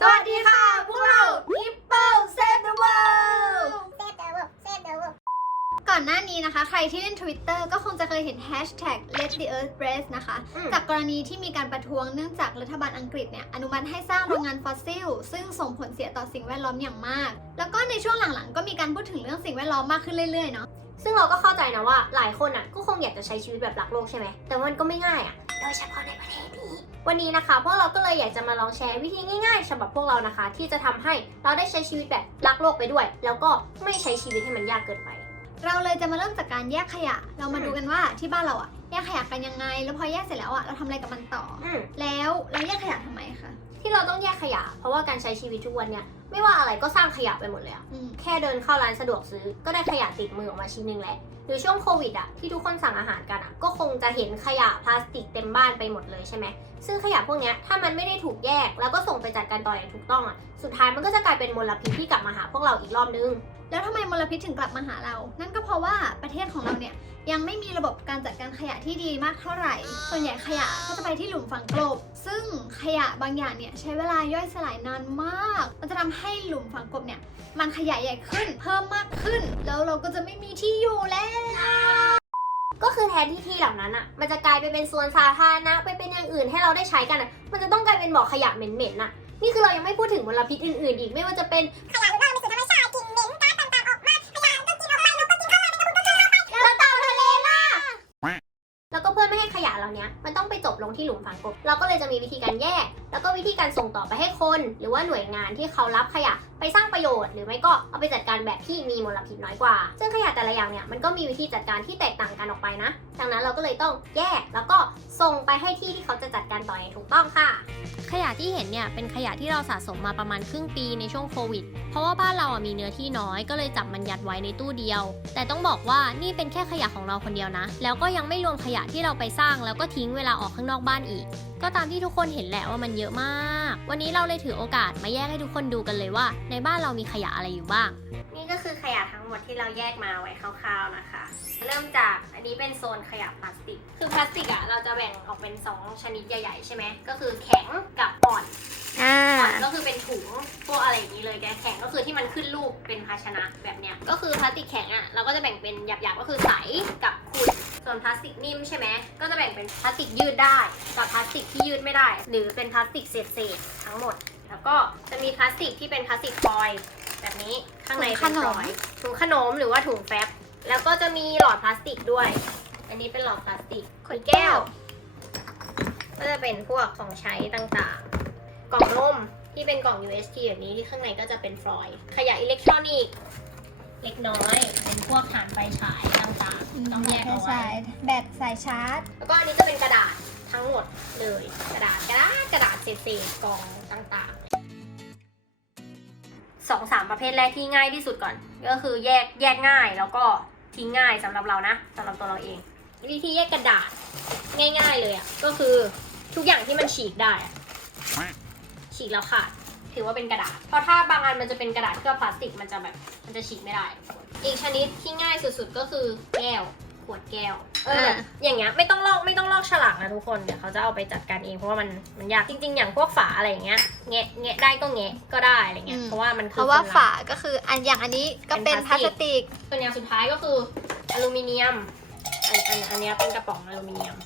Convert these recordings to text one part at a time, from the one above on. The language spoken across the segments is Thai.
สวัสดีค่ะ พวกเรา People Save the World Save the world, save the world. ก่อนหน้านี้นะคะ ใครที่เล่น Twitter ก็คงจะเคยเห็น Hashtag Let the Earth Rest นะคะ อืม จากกรณีที่มีการประท้วงเนื่องจากรัฐบาลอังกฤษเนี่ย อนุมัติให้สร้างโรงงานฟอสซิล ซึ่งส่งผลเสียต่อสิ่งแวดล้อมอย่างมาก แล้วก็ในช่วงหลังๆ ก็มีการพูดถึงเรื่องสิ่งแวดล้อมมากขึ้นเรื่อยๆเนาะ ซึ่งเราก็เข้าใจนะว่าหลายคนอะก็คงอยากจะใช้ชีวิตแบบรักโลกใช่ไหม แต่มันก็ไม่ง่ายอะ โดยเฉพาะในประเทศนี้ วันนี้นะคะ พวกเราก็เลยอยากจะมาลองแชร์วิธีง่ายๆฉบับพวกเรานะคะ ที่จะทำให้เราได้ใช้ชีวิตแบบรักโลกไปด้วย แล้วก็ไม่ใช้ชีวิตให้มันยากเกินไป เราเลยจะมาเริ่มจากการแยกขยะ เรามาอืมดูกันว่าที่บ้านเราอะแยกขยะกันยังไง แล้วพอแยกเสร็จแล้วอะเราทำอะไรกับมันต่ออืมแล้วเราแยกขยะทำไมคะที่เราต้องแยกขยะ เพราะว่าการใช้ชีวิตทุกวันเนี่ยไม่ว่าอะไรก็สร้างขยะไปหมดเลยอะอืมแค่เดินเข้าร้านสะดวกซื้อก็ได้ขยะติดมือออกมาชิ้นหนึ่งแหละ หรือช่วงโควิดอะที่ทุกคนสั่งอาหารกันอะก็คงจะเห็นขยะพลาสติกเต็มบ้านไปหมดเลยใช่ไหมซึ่งขยะพวกนี้ถ้ามันไม่ได้ถูกแยก แล้วก็ส่งไปจัดการต่ออย่างถูกต้องอะสุดท้ายมันก็จะกลายเป็นมลพิษที่กลับมาหาพวกเราอีกรอบนึง แล้วทำไมมลพิษถึงกลับมาหาเรา นั่นก็เพราะว่าประเทศของเราเนี่ยยังไม่มีระบบการจัดการขยะที่ดีมากเท่าไหร่ ส่วนใหญ่ขยะก็จะไปที่หลุมฝังกลบ ซึ่งขยะบางอย่างเนี่ยใช้เวลาย่อยสลายนานมาก มันจะทำให้หลุมฝังกลบเนี่ยมันขยายใหญ่ขึ้นเพิ่มมากขึ้น แล้วเราก็จะไม่มีที่อยู่แล้ว ก็คือแทนที่ที่เหล่านั้นอะมันจะกลายไปเป็นส่วนสาธารณะไปเป็นอย่างอื่นให้เราได้ใช้กันอะมันจะต้องกลายเป็นบ่อขยะเหม็นๆน่ะ นี่คือเรายังไม่พูดถึงมลพิษอื่นๆ อีกไม่ว่าจะเป็นขยะ ขยะเหล่านี้มันต้องไปจบลงที่หลุมฝังกลบเราก็เลยจะมีวิธีการแยก แล้วก็วิธีการส่งต่อไปให้คน หรือว่าหน่วยงานที่เขารับขยะ ไปสร้างประโยชน์หรือไม่ก็เอาไปจัดการแบบที่มีมลพิษน้อยกว่า ซึ่งขยะแต่ละอย่างเนี่ยมันก็มีวิธีจัดการที่แตกต่างกันออกไปนะ ดังนั้นเราก็เลยต้องแยกแล้วก็ส่งไปให้ที่ที่เขาจะจัดการต่ออย่างถูกต้องค่ะ ขยะที่เห็นเนี่ยเป็นขยะที่เราสะสมมาประมาณครึ่งปีในช่วงโควิด เพราะว่าบ้านเราอะมีเนื้อที่น้อยก็เลยจับมันยัดไว้ในตู้เดียว แต่ต้องบอกว่านี่เป็นแค่ขยะของเราคนเดียวนะ แล้วก็ยังไม่รวมขยะที่เราไปสร้างแล้วก็ทิ้งเวลาออกข้างนอกบ้านอีก ก็ตามที่ทุกคนเห็นแหละว่ามันเยอะมาก วันนี้เราเลยถือโอกาสมาแยกให้ทุกคนดูกันเลยว่า ในบ้านเรามีขยะอะไรอยู่บ้างะทั้งหมดที่เราแยกมาไว้คร่าวๆนะคะ เริ่มจากอันนี้เป็นโซนขยะพลาสติก คือพลาสติกอะเราจะแบ่งออกเป็น 2 ชนิดใหญ่ๆใช่ไหมก็คือแข็งกับอ่อนอ่าอ่อนก็คือเป็นถุงพวกอะไรอย่างนี้เลยแกแข็งก็คือที่มันขึ้นรูปเป็นภาชนะแบบเนี้ยก็คือพลาสติกแข็งอะเราก็จะแบ่งเป็นหยาบๆก็คือใสกับขุ่นส่วนพลาสติกนิ่มใช่ไหมก็จะแบ่งเป็นพลาสติกยืดได้กับพลาสติกที่ยืดไม่ได้ หรือเป็นพลาสติกเศษๆทั้งหมด แล้วก็จะมีพลาสติกที่เป็นพลาสติกฟอยล์ แบบนี้ข้างในเป็นฟอยล์ถุงขนมหรือว่าถุงแฟบแล้วก็จะมีหลอดพลาสติกด้วย อันนี้เป็นหลอดพลาสติกขวดแก้ว ก็จะเป็นพวกของใช้ต่างๆ กล่องนมที่เป็นกล่อง UST แบบนี้ที่ข้างในก็จะเป็นฟอยล์ขยะอิเล็กทรอนิกส์เล็กน้อย เป็นพวกฐานไฟฉายต่างๆ ต้องแยกเอาไว้แบตสายชาร์จ แล้วก็อันนี้จะเป็นกระดาษทั้งหมดเลย กระดาษกระดาษกระดาษเศษๆกล่องต่างๆ สองสามประเภทแรกที่ง่ายที่สุดก่อน ก็คือแยกแยกง่ายแล้วก็ทิ้งง่ายสำหรับเรานะสำหรับตัวเราเอง วิธีแยกกระดาษง่าย ๆเลยอะก็คือทุกอย่างที่มันฉีกได้ ฉีกแล้วขาดถือว่าเป็นกระดาษ เพราะถ้าบางอันมันจะเป็นกระดาษเคลือบพลาสติกมันจะแบบมันจะฉีกไม่ได้ อีกชนิดที่ง่ายสุดๆก็คือแก้ว ขวดแก้ว เอออ่าอย่างเงี้ยไม่ต้องลอกไม่ต้องลอกฉลากนะทุกคน เดี๋ยวเขาจะเอาไปจัดการเองเพราะว่ามันมันยากจริง ๆ อย่างพวกฝาอะไรอย่างเงี้ยแงะแงะได้ก็แงะก็ได้อะไรเงี้ย อืม เพราะว่ามันเพคือราะว่าคนละฝาก็คืออันอย่างอันนี้ก็เป็เป็นนพพลาลาสสติติกส่วนอย่างสุดท้ายก็คืออลูมิเนียม อันอันอันเนี้ยเป็นกระป๋องอลูมิเนียม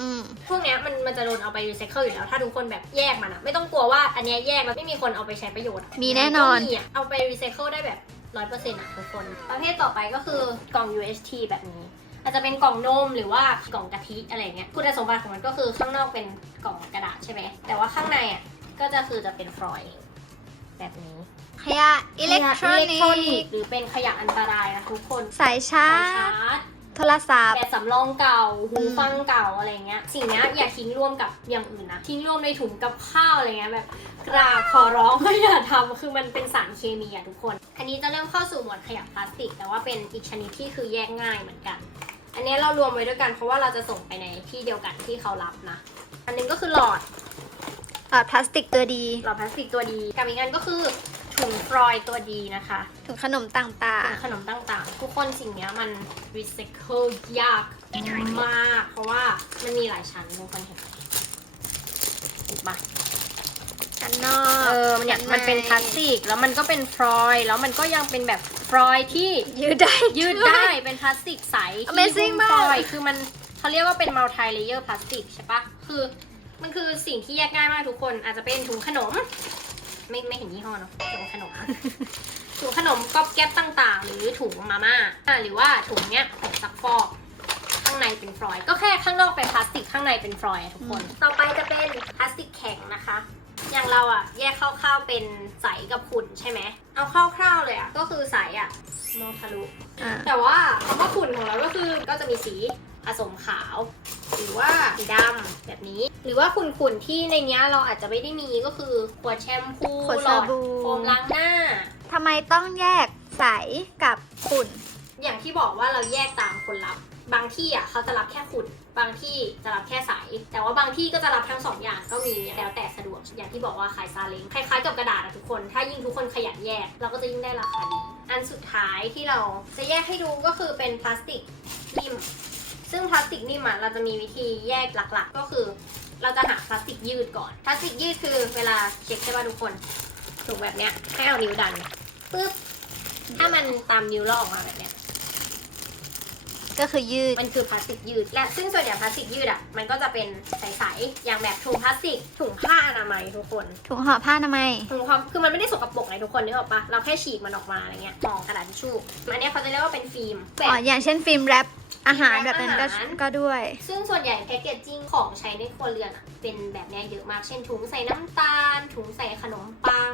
อืม พวกเนี้ยมันมันจะโดนเอาไปรีไซเคิลอยู่แล้ว ถ้าทุกคนแบบแยกมันอะไม่ต้องกลัวว่าอันเนี้ยแยกแล้วไม่มีคนเอาไปใช้ประโยชน์อะมีแน่นอนก็มีอะเอาไปรีไซเคิลได้แบบร้อยเปอร์เซ็นต์อะทุกคน ประเภทต่อไปก็คือกล่อง UHT แบบนี้ อาจจะเป็นกล่องนมหรือว่ากล่องกะทิอะไรเงี้ยคุณสมบัติของมันก็คือข้างนอกเป็นกล่องกระดาษใช่ไหมแต่ว่าข้างในอะก็จะคือจะเป็นฟอยล์แบบนี้ขยะอิเล็กทรอขยะนิอิกส์หรือเป็นขยะอันตรายนะทุกคนสายชาสายร์จชาร์จโทรศัพท์แบตสำรองเก่าหูอืมฟังเก่าอะไรเงี้ย สิ่งเนี้ยอย่าทิ้งร่วมกับอย่างอื่นนะ ทิ้งร่วมในถุงกับข้าวอะไรเงี้ยแบบกราบขอร้องไม่อย่าทำคือมันเป็นสารเคมีอะทุกคน อันนี้จะเริ่มเข้าสู่หมวดขยะพลาสติก แต่ว่าเป็นอีกชนิดที่คือแยกง่ายเหมือนกัน อันนี้เรารวมไว้ด้วยกันเพราะว่าเราจะส่งไปในที่เดียวกันที่เขารับนะ อันหนึงก็คือหลอดหลอดพลาสติกตัวดี หลอดพลาสติกตัวดีกับอีกอันก็คือถุงฟรอยล์ตัวดีนะคะถุงขนมต่างขนมต่างๆ ทุกคนสิ่งเนี้ยมันรีไซเคิลยากมาก เพราะว่ามันมีหลายชั้นทุกคนเห็นไหมเห็นปะ ชั้นนอก เออมันเนี่ยชั้มันเป็นพลาสติกแล้วมันก็เป็นฟรอยล์แล้วมันก็ยังเป็นแบบฟรอยล์ที่ยืดได้ ยืดได้เป็นพลาสติกใสที่ Amazing หุ้มฟอยล์มากคือมันเขาเรียกว่าเป็น multi layer พลาสติกใช่ปะคือมันคือสิ่งที่แยกง่ายมากทุกคน อาจจะเป็นถุงขนม ไม่ไม่เห็นยี่ห้อเนาะถุงขนม ถุงขนมก๊อบแก๊บต่างๆ หรือถุงมาม่าอะหรือว่าถุงเนี้ยของซักฟอกข้างในเป็นฟรอยล์ก็แค่ข้างนอกเป็นพลาสติกข้างในเป็นฟรอยล์อะทุกคน ต่อไปจะเป็นพลาสติกแข็งนะคะ อย่างเราอะแยกคร่าวๆเป็นใสกับขุ่นใช่ไหม เอาคร่าวๆเลยอะก็คือใสอะมองทะลุ อ่า แต่ว่าคำว่าขุ่นของเราก็คือก็จะมีสีผสมขาว หรือว่าสีดำแบบนี้ หรือว่าขุ่นๆที่ในเนี้ยเราอาจจะไม่ได้มีก็คือขวดแชมพูขวดหลอดสบู่ โฟมล้างหน้า ทำไมต้องแยกใสกับขุ่น อย่างที่บอกว่าเราแยกตามคนรับ บางที่อะเขาจะรับแค่ขุ่นบางที่จะรับแค่ใส แต่ว่าบางที่ก็จะรับทั้งสองอย่างก็มีแล้วแต่สะดวกอย่างที่บอกว่าขายซาเล้งคล้ายๆกับกระดาษอะทุกคน ถ้ายิ่งทุกคนขยันแยก เราก็จะยิ่งได้ราคาดี อันสุดท้ายที่เราจะแยกให้ดูก็คือเป็นพลาสติกนิ่มซึ่งพลาสติกนิ่มอะเราจะมีวิธีแยกหลักๆ ก็คือ เราจะหาพลาสติกยืดก่อนพลาสติกยืดคือเวลาเช็คใช่ป่ะทุกคนถุงแบบเนี้ยให้เอานิ้วดันปึ๊บถ้ามันตามนิ้วเราออกมาแบบเนี้ย ก็คือยืด มันคือพลาสติกยืด และซึ่งส่วนใหญ่พลาสติกยืดอะ มันก็จะเป็นใสๆ อย่างแบบถุงพลาสติก ถุงผ้าอนามัยทุกคน ถุงห่อผ้าทำไมยถุงความคือมันไม่ได้สกปรกไงทุกคนนึกออกปะเราแค่ฉีกมันออกมาอะไรเงี้ยห่อกระดาษทิชชู่อันเนี้ยเขาจะเรียกว่าเป็นฟิล์มแบอ๋อบอย่างเช่นฟิล์มแรปอาหารแบบนั้นก็อาหาร ก็ด้วย ซึ่งส่วนใหญ่แพคเกจจิ้งของใช้ในครัวเรือนอะเป็นแบบเนี้ยเยอะมาก เช่นถุงใส่น้ำตาล ถุงใส่ขนมปัง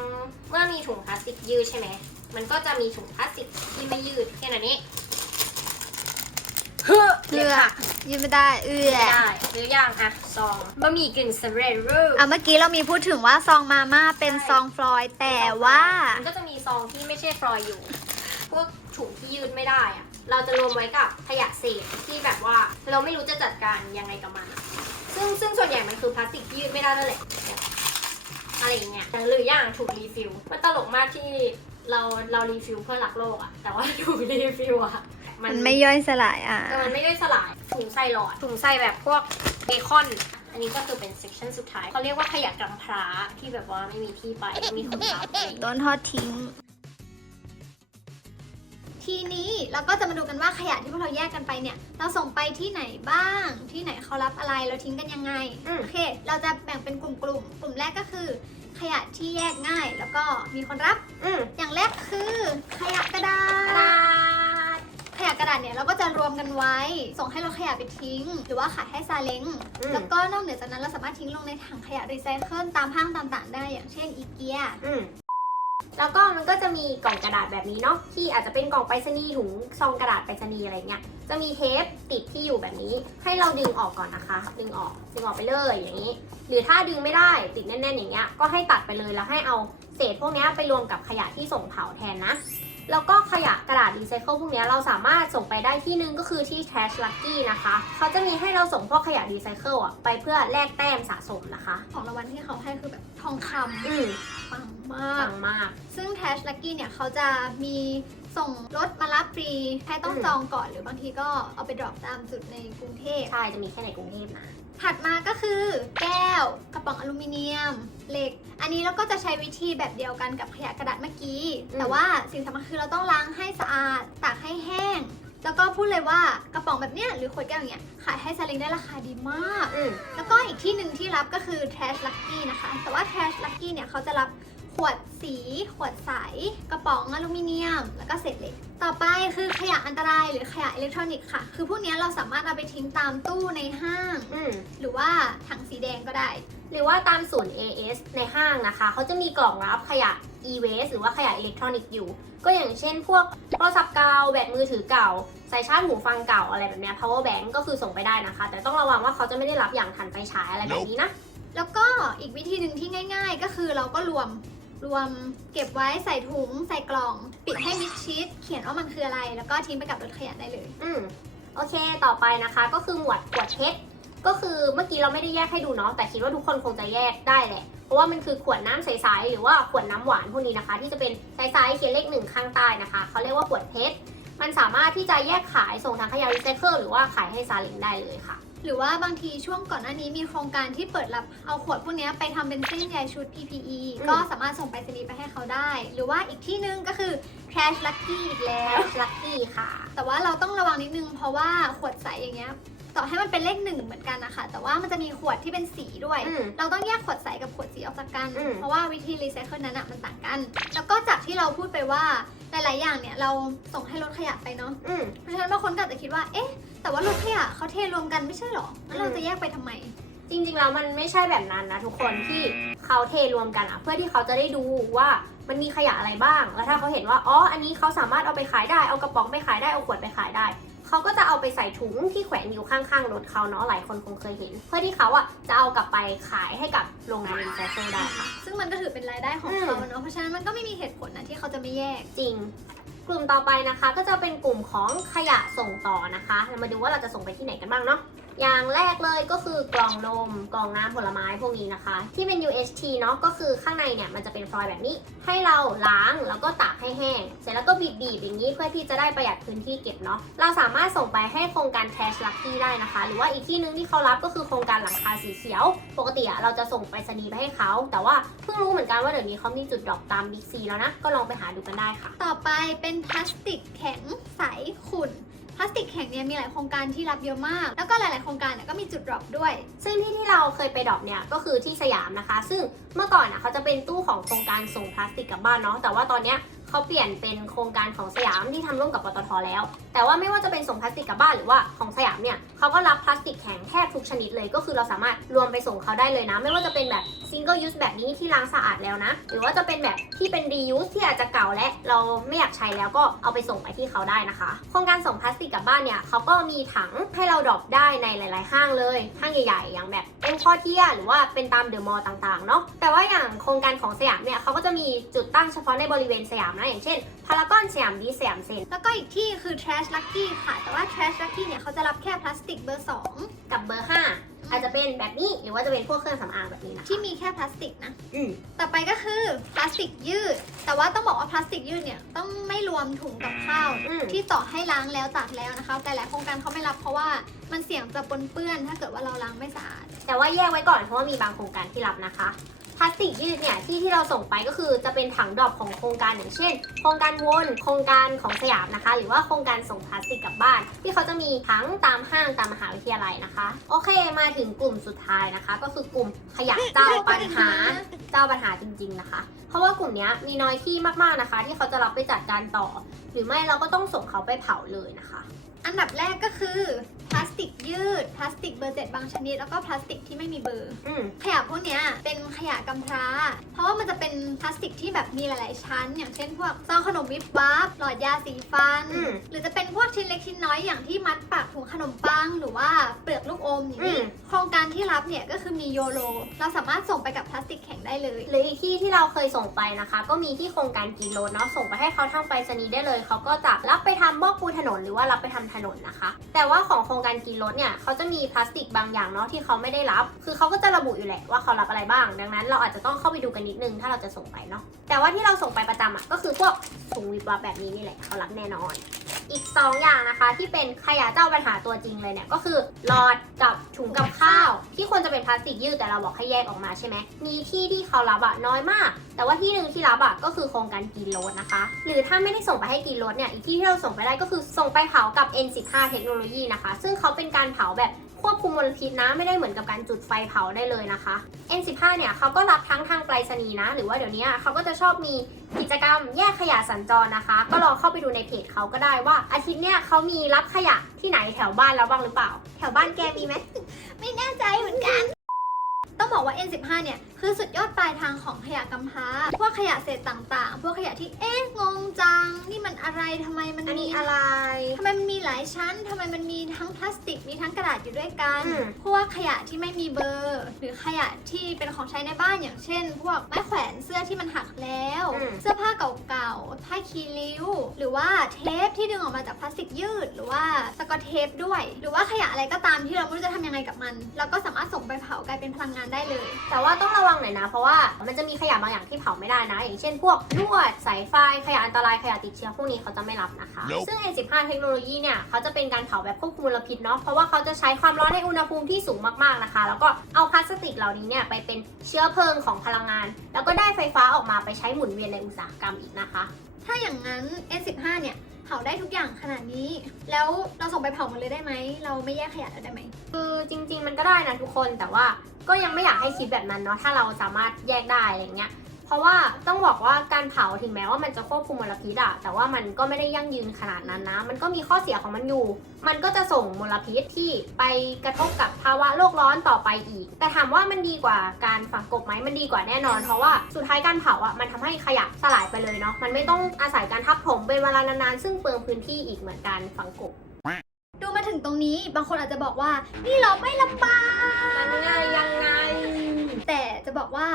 เมื่อมีถุงพลาสติกยืดใช่ไหม มันก็จะมีถุงพลาสติกที่ไม่ยืดแค่นั้นนี้ เฮ้อเลืเลืออกยืดไม่ได้ เอื้อได้หรือยังอะซองบะหมี่กึ่งสำเร็จรูปอะเมื่อกี้เรามีพูดถึงว่าซองมาม่าเป็นใช่ซองฟลอยด์แต่ว่ามันก็จะมีซองที่ไม่ใช่ฟรอยล์อยู่ พวกถุงที่ยืดไม่ได้อะเราจะรวมไว้กับขยะเศษที่แบบว่าเราไม่รู้จะจัดการยังไงกับมันอะซึ่งซึ่งส่วนใหญ่มันคือพลาสติกที่ยืดไม่ได้นั่นแหละแบบอะไรอย่างเงี้ยหรืออย่างถุงรีฟิลมันตลกมากที่เราเรารีฟิลเพื่อรักโลกอะแต่ว่าถุงรีฟิลอะ มันไม่ย่อยสลายอะ เออมันไม่ได้สลายถุงใส่หลอดถุงใส่แบบพวกเบคอน อันนี้ก็คือเป็นเซกชันสุดท้ายเขาเรียกว่าขยะกำพร้าที่แบบว่าไม่มีที่ไปไม่มีคนรับอะไรอย่างเงี้ยโดนทอดทิ้ง ทีนี้เราก็จะมาดูกันว่าขยะที่พวกเราแยกกันไปเนี่ย เราส่งไปที่ไหนบ้าง ที่ไหนเขารับอะไรเราทิ้งกันยังไง อืม โอเค เราจะแบ่งเป็นกลุ่มๆ กลุ่มแรกก็คือ ขยะที่แยกง่ายแล้วก็มีคนรับ อืมอย่างแรกคือขยะกระดากระษดาษ ขยะกระดาษเนี่ยเราก็จะรวมกันไว้ ส่งให้รถขยะไปทิ้ง หรือว่าขายให้ซาเล้ง อืม แล้วก็นอกเหนือจากนั้นเราสามารถทิ้งลงในถังขยะรีไซเคิลตามห้างต่างๆ ได้อย่างเช่นอีเกีย อืมแล้วก็มันก็จะมีกล่องกระดาษแบบนี้เนาะที่อาจจะเป็นกล่องไปรษณีย์ถุงซองกระดาษไปรษณีย์อะไรเงี้ยจะมีเทปติดที่อยู่แบบนี้ ให้เราดึงออกก่อนนะคะ ดึงออกดึงออกไปเลยอย่างนี้ หรือถ้าดึงไม่ได้ติดแน่นๆอย่างเงี้ยก็ให้ตัดไปเลยแล้วให้เอาเศษพวกเนี้ยไปรวมกับขยะที่ส่งเผาแทนนะ แล้วก็ขยะกระดาษรีไซเคิลพวกเนี้ยเราสามารถส่งไปได้ที่หนึงก็คือที่ Trash Lucky นะคะ เขาจะมีให้เราส่งพวกขยะรีไซเคิลอะไปเพื่อแลกแต้มสะสมนะคะ ของรางวัลที่เขาให้คือแบบทองคอืมำปังมาก ปังมาก ซึ่ง Cash Lucky เนี่ยเขาจะมี ส่งรถมารับฟรีแค่ต้องอืมจองก่อนหรือบางทีก็เอาไปดรอปตามจุดในกรุงเทพ ใช่ จะมีแค่ในกรุงเทพนะ ถัดมาก็คือแก้วกระป๋องอลูมิเนียม เหล็ก อันนี้เราก็จะใช้วิธีแบบเดียวกันกับขยะกระดาษเมื่อกี้อืมแต่ว่าสิ่งสำคัญคือเราต้องล้างให้สะอาดตากให้แห้ง แล้วก็พูดเลยว่ากระป๋องแบบเนี้ยหรือขวดแก้วอย่างเงี้ยขายให้ซาเล้งได้ราคาดีมากอืมแล้วก็อีกที่หนึ่งที่รับก็คือ Trash Lucky นะคะ แต่ว่า Trash Lucky เนี่ยเขาจะรับ ขวดสี ขวดใส กระป๋องอลูมิเนียม แล้วก็เศษเหล็ก ต่อไปคือขยะอันตรายหรือขยะอิเล็กทรอนิกส์ค่ะ คือพวกเนี้ยเราสามารถเอาไปทิ้งตามตู้ในห้าง อืม หรือว่าถังสีแดงก็ได้ หรือว่าตามศูนย์ AS ในห้างนะคะ เขาจะมีกล่องรับขยะ e-waste หรือว่าขยะอิเล็กทรอนิกส์อยู่ ก็อย่างเช่นพวกโทรศัพท์เก่า แบตมือถือเก่า สายชาร์จหูฟังเก่าอะไรแบบเนี้ย power bank ก็คือส่งไปได้นะคะ แต่ต้องระวังว่าเขาจะไม่ได้รับอย่างทันไฟฉายอะไรแบบนี้นะ แล้วก็อีกวิธีหนึ่งที่ง่าย ๆ ก็คือเราก็รวม รวมเก็บไว้ใส่ถุงใส่กล่อง ปิดให้มิดชิด เขียนว่ามันคืออะไร แล้วก็ทิ้งไปกับรถขยะได้เลย อืมโอเค ต่อไปนะคะก็คือหมวดขวดเพชรก็คือเมื่อกี้เราไม่ได้แยกให้ดูเนาะแต่คิดว่าทุกคนคงจะแยกได้แหละ เพราะว่ามันคือขวดน้ำใสๆหรือว่าขวดน้ำหวานพวกนี้นะคะ ที่จะเป็นใสๆเขียนเลขหนึ่งข้างใต้นะคะเขาเรียกว่าขวดเพชรมันสามารถที่จะแยกขายส่งทางขยะรีไซเคิลหรือว่าขายให้ซาเล้งได้เลยค่ะ หรือว่าบางทีช่วงก่อนหน้านี้มีโครงการที่เปิดรับเอาขวดพวกเนี้ยไปทำเป็นเส้นใยชุด PPE อืม ก็สามารถส่งไปรษณีย์ไปให้เขาได้ หรือว่าอีกที่นึงก็คือ Trash Lucky อีกแล้วลัคกี้ค่ะ แต่ว่าเราต้องระวังนิดนึงเพราะว่าขวดใสอย่างเงี้ย ต่อให้มันเป็นเลขหนึ่งเหมือนกันนะคะแต่ว่ามันจะมีขวดที่เป็นสีด้วย อืมเราต้องแยกขวดใสกับขวดสีออกจากกัน อืม เพราะว่าวิธีรีไซเคิลนั้นอะมันต่างกัน แล้วก็จากที่เราพูดไปว่าหลาย ๆ อย่างเนี่ยเราส่งให้รถขยะไปเนาะอืม เพราะฉะนั้นบางคนก็อาจจะคิดว่าเอ๊ะ แต่ว่ารถขยะเขาเทรวมกันไม่ใช่หรองั้นเราอืมจะแยกไปทำไม จริงๆ แล้วมันไม่ใช่แบบนั้นนะทุกคนที่เขาเทรวมกันอะเพื่อที่เขาจะได้ดูว่ามันมีขยะอะไรบ้าง แล้วถ้าเขาเห็นว่าอ๋ออันนี้เขาสามารถเอาไปขายได้เอากระป๋องไปขายได้เอาขวดไปขายได้ เขาก็จะเอาไปใส่ถุงที่แขวนอยู่ข้างๆรถเขาเนาะหลายคนคงเคยเห็น เพื่อที่เขาอะจะเอากลับไปขายให้กับโรงงานรีไซเคิลได้ค่ะ ซึ่งมันก็ถือเป็นรายได้ของอืมเขาเนาะเพราะฉะนั้นมันก็ไม่มีเหตุผลนะที่เขาจะไม่แยกจริงกลุ่มต่อไปนะคะก็จะเป็นกลุ่มของขยะส่งต่อนะคะ เรามาดูว่าเราจะส่งไปที่ไหนกันบ้างเนาะ อย่างแรกเลยก็คือกล่องนมกล่องน้ำผลไม้พวกนี้นะคะ ที่เป็น UHT เนาะก็คือข้างในเนี่ยมันจะเป็นฟอยล์แบบนี้ ให้เราล้างแล้วก็ตากให้แห้ง เสร็จแล้วก็บีบๆอย่างนี้เพื่อที่จะได้ประหยัดพื้นที่เก็บเนาะเราสามารถส่งไปให้โครงการ Trash Lucky ได้นะคะ หรือว่าอีกที่นึงที่เขารับก็คือโครงการหลังคาสีเขียว ปกติอะเราจะส่งไปรษณีย์ไปให้เขา แต่ว่าเพิ่งรู้เหมือนกันว่าเดี๋ยวนี้เขามีจุดดรอปตามบิ๊กซีแล้วนะก็ลองไปหาดูกันได้ค่ะ ต่อไปเป็นพลาสติกแข็ง ติกแข็งเนี่ยมีหลายโครงการที่รับเยอะมาก แล้วก็หลาย ๆ โครงการเนี่ยก็มีจุดดรอปด้วย ซึ่งที่ที่เราเคยไปดรอปเนี่ยก็คือที่สยามนะคะ ซึ่งเมื่อก่อนอะเขาจะเป็นตู้ของโครงการส่งพลาสติกกลับบ้านเนาะ แต่ว่าตอนเนี้ยเขาเปลี่ยนเป็นโครงการของสยามที่ทำร่วมกับปตทแล้ว แต่ว่าไม่ว่าจะเป็นส่งพลาสติกกลับบ้านหรือว่าของสยามเนี่ยเขาก็รับพลาสติกแข็งแทบทุกชนิดเลย ก็คือเราสามารถรวมไปส่งเขาได้เลยนะ ไม่ว่าจะเป็นแบบ single use แบบนี้ที่ล้างสะอาดแล้วนะ หรือว่าจะเป็นแบบที่เป็น reuse ที่อาจจะเก่าและเราไม่อยากใช้แล้วก็เอาไปส่งไปที่เขาได้นะคะ โครงการส่งพลาสติกกลับบ้านเนี่ยเขาก็มีถังให้เราดรอปได้ในหลาย ๆ ห้างเลย ห้างใหญ่ ๆ อย่างแบบเอ็มคอเทียหรือว่าเป็นตามเดอะมอลล์ต่าง ๆ เนาะแต่ว่าอย่างโครงการของสยามเนี่ยเขาก็จะมีจุดตั้งเฉพาะในบริเวณสยามนะอย่างเช่นพารากอนสยามดีสยามเซ็นแล้วก็อีกที่คือ Trash Lucky ค่ะ แต่ว่า Trash Lucky เนี่ยเขาจะรับแค่พลาสติกเบอร์กับเบอร์ 5 อาจจะเป็นแบบนี้หรือว่าจะเป็นพวกเครื่องสำอางแบบนี้นะ2ที่มีแค่พลาสติกนะ อืมต่อไปก็คือพลาสติกยืด แต่ว่าต้องบอกว่าพลาสติกยืดเนี่ยต้องไม่รวมถุงกับข้าว อืมที่ต่อให้ล้างแล้วตากแล้วนะคะ แต่หลายโครงการเขาไม่รับเพราะว่ามันเสี่ยงจะปนเปื้อนถ้าเกิดว่าเราล้างไม่สะอาด แต่ว่าแยกไว้ก่อนเพราะว่ามีบางโครงการที่รับนะคะ พลาสติกยืดเนี่ยที่ที่เราส่งไปก็คือจะเป็นถังดรอปของโครงการอย่างเช่น โครงการวนโครงการของสยามนะคะ หรือว่าโครงการส่งพลาสติกกลับบ้าน ที่เขาจะมีทั้งตามห้างตามมหาวิทยาลัยนะคะ โอเคมาถึงกลุ่มสุดท้ายนะคะ ก็คือกลุ่มขยะเจ้าปัญหาเจ้าปัญหาจริง ๆนะคะ เพราะว่ากลุ่มนี้มีน้อยที่มากๆนะคะ ที่เขาจะรับไปจัดการต่อ หรือไม่เราก็ต้องส่งเขาไปเผาเลยนะคะ อันดับแรกก็คือพลาสติกยืด พลาสติกเบอร์เจ็ดบางชนิด แล้วก็พลาสติกที่ไม่มีเบอร์ อืม ขยะพวกเนี้ยเป็นขยะกำพร้า เพราะว่ามันจะเป็นพลาสติกที่แบบมีหลาย ๆ ชั้น อย่างเช่นพวกซองขนมวิบวับหลอดยาสีฟัน อืมหรือจะเป็นพวกชิ้นเล็กชิ้นน้อยอย่างที่มัดปากถุงขนมปัง หรือว่าเปลือกลูกอมอย่างนี้อืม โครงการที่รับเนี่ยก็คือมีโยโรเราสามารถส่งไปกับพลาสติกแข็งได้เลย หรืออีกที่ที่เราเคยส่งไปนะคะ ก็มีที่โครงการกินรถเนาะส่งไปให้เขาทางไปรษณีย์ได้เลย เขาก็จะรับไปทำบอกปูถนนหรือว่ารับไปทำถนนนะคะ แต่ว่าของโครงการกินรถเนี่ยเขาจะมีพลาสติกบางอย่างเนาะที่เขาไม่ได้รับ คือเขาก็จะระบุอยู่แหละว่าเขารับอะไรบ้าง ดังนั้น เราอาจจะต้องเข้าไปดูกันนิดนึงถ้าเราจะส่งไปเนาะแต่ว่าที่เราส่งไปประจำอะก็คือพวก ถุงวิบวับแบบนี้นี่แหละเขารับแน่นอน อีก 2 อย่างนะคะที่เป็นขยะเจ้าปัญหาตัวจริงเลยเนี่ยก็คือหลอดกับถุงกับข้าว ที่ควรจะเป็นพลาสติกยืดแต่เราบอกให้แยกออกมาใช่ไหมมีที่ที่เขารับอะน้อยมาก แต่ว่าที่หนึ่งที่รับอะก็คือโครงการกินรถนะคะ หรือถ้าไม่ได้ส่งไปให้กินรถเนี่ยอีกที่ที่เราส่งไปได้ก็คือส่งไปเผากับ N15 เทคโนโลยีนะคะ ซึ่งเขาเป็นการเผาแบบ ควบคุมมลพิษนะ ไม่ได้เหมือนกับการจุดไฟเผาได้เลยนะคะ N15 เนี่ยเขาก็รับทั้งทางไปรษณีย์นะ หรือว่าเดี๋ยวนี้เขาก็จะชอบมีกิจกรรมแยกขยะสัญจรนะคะ ก็ลองเข้าไปดูในเพจเขาก็ได้ว่า อาทิตย์เนี่ยเขามีรับขยะที่ไหนแถวบ้านแล้วบ้างหรือเปล่า แถวบ้านแกมีไหม ไม่แน่ใจเหมือนกัน บอกว่า N15 เนี่ยคือสุดยอดปลายทางของขยะกำพร้า พวกขยะเศษต่างๆ พวกขยะที่เอ๊ะงงจัง นี่มันอะไรทำไมมันอันมีนี้อะไร ทำไมมันมีหลายชั้นทำไมมันมีทั้งพลาสติกมีทั้งกระดาษอยู่ด้วยกัน อืม พวกขยะที่ไม่มีเบอร์ หรือขยะที่เป็นของใช้ในบ้านอย่างเช่น พวกไม้แขวนเสื้อที่มันหักแล้ว อืม เสื้อผ้าเก่าๆ ผ้าคีริ้ว หรือว่าเทปที่ดึงออกมาจากพลาสติกยืด หรือว่าสกอตเทปด้วย หรือว่าขยะอะไรก็ตามที่เราไม่รู้จะทำยังไงกับมัน เราก็สามารถส่งไปเผากลายเป็นพลังงานได้เลย แต่ว่าต้องระวังหน่อยนะ เพราะว่ามันจะมีขยะบางอย่างที่เผาไม่ได้นะ อย่างเช่นพวกลวดสายไฟขยะอันตรายขยะติดเชื้อพวกนี้เขาจะไม่รับนะคะ Nope ซึ่ง N15 เทคโนโลยีเนี่ยเขาจะเป็นการเผาแบบควบคุมมลพิษเนาะเพราะว่าเขาจะใช้ความร้อนในอุณหภูมิที่สูงมากๆนะคะ แล้วก็เอาพลาสติกเหล่านี้เนี่ยไปเป็นเชื้อเพลิงของพลังงาน แล้วก็ได้ไฟฟ้าออกมาไปใช้หมุนเวียนในอุตสาหกรรมอีกนะคะ ถ้าอย่างนั้น N15 เนี่ย เผาได้ทุกอย่างขนาดนี้ แล้วเราส่งไปเผาหมดเลยได้ไหม เราไม่แยกขยะได้ไหม คือจริง ๆ มันก็ได้นะทุกคนแต่ว่าก็ยังไม่อยากให้คิดแบบนั้นเนาะถ้าเราสามารถแยกได้อะไรเงี้ย เพราะว่าต้องบอกว่าการเผาถึงแม้ว่ามันจะควบคุมมลพิษอะแต่ว่ามันก็ไม่ได้ยั่งยืนขนาดนั้นนะ มันก็มีข้อเสียของมันอยู่ มันก็จะส่งมลพิษที่ไปกระทบกับภาวะโลกร้อนต่อไปอีก แต่ถามว่ามันดีกว่าการฝังกลบไหมมันดีกว่าแน่นอน เพราะว่าสุดท้ายการเผาอะมันทำให้ขยะสลายไปเลยเนาะ มันไม่ต้องอาศัยการทับถมเป็นเวลานานๆ ซึ่งเปลืองพื้นที่อีกเหมือนการฝังกลบดูมาถึงตรงนี้บางคนอาจจะบอกว่า นี่เราไม่ลำบากยังไงยังไง แต่จะบอกว่า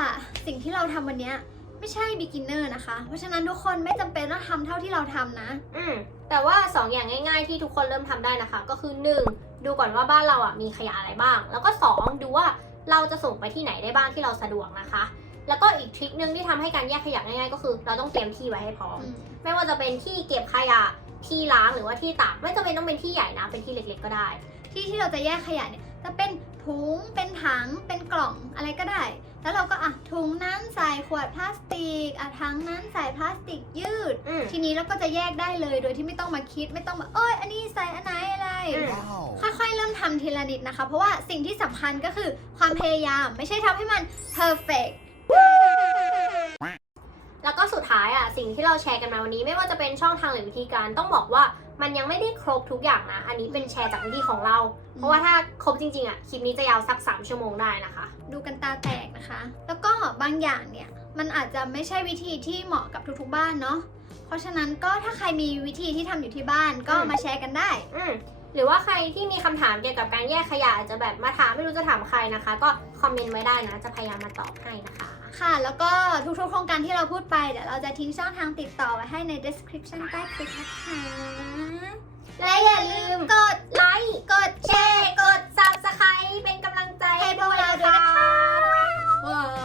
สิ่งที่เราทำวันเนี้ยไม่ใช่ beginner นะคะ เพราะฉะนั้นทุกคนไม่จำเป็นต้องทำเท่าที่เราทำนะ อืมแต่ว่า 2 อย่างง่ายๆที่ทุกคนเริ่มทำได้นะคะ ก็คือ 1. ดูก่อนว่าบ้านเราอะมีขยะอะไรบ้าง แล้วก็ 2. ดูว่าเราจะส่งไปที่ไหนได้บ้างที่เราสะดวกนะคะ แล้วก็อีกทริคนึงที่ทำให้การแยกขยะง่ายๆ ก็คือ เราต้องเตรียมที่ไว้ให้พร้อม ไม่ว่าจะเป็นที่เก็บขยะที่ล้างหรือว่าที่ตากไม่จำเป็นต้องเป็นที่ใหญ่นะเป็นที่เล็กๆก็ได้ ที่ที่เราจะแยกขยะเนี่ยจะเป็นถุงเป็นถังเป็น กล่องอะไรก็ได้ แล้วเราก็อะถุงนั้นใส่ขวดพลาสติกอะถังนั้นใส่พลาสติกยืด อืม ทีนี้เราก็จะแยกได้เลยโดยที่ไม่ต้องมาคิดไม่ต้องแบบเอ้ยอันนี้ใส่อันไหนอะไร อืม Wow. ค่อยๆ เริ่มทำทีละนิดนะคะ เพราะว่าสิ่งที่สำคัญก็คือความพยายามไม่ใช่ทำให้มัน perfect แล้วก็สุดท้ายอะสิ่งที่เราแชร์กันมาวันนี้ไม่ว่าจะเป็นช่องทางหรือวิธีการต้องบอกว่า มันยังไม่ได้ครบทุกอย่างนะ อันนี้เป็นแชร์จากวิธีของเรา เพราะว่าถ้าครบจริงๆอะ คลิปนี้จะยาวสัก 3 ชั่วโมงได้นะคะ ดูกันตาแตกนะคะ แล้วก็บางอย่างเนี่ย มันอาจจะไม่ใช่วิธีที่เหมาะกับทุกๆบ้านเนาะ เพราะฉะนั้นก็ถ้าใครมีวิธีที่ทำอยู่ที่บ้านก็อืมมาแชร์กันได้ อืมหรือว่าใครที่มีคำถามเกี่ยวกับการแยกขยะอาจจะแบบมาถามไม่รู้จะถามใครนะคะ ก็คอมเมนต์ไว้ได้นะ จะพยายามมาตอบให้นะคะค่ะ แล้วก็ทุกๆ โครงการที่เราพูดไป เดี๋ยวเราจะทิ้งช่องทางติดต่อไว้ให้ใน description ใต้คลิปนะคะ และอย่าลืมกดไลค์กดแชร์กด subscribe เป็นกำลังใจให้พวกเราด้วยนะคะ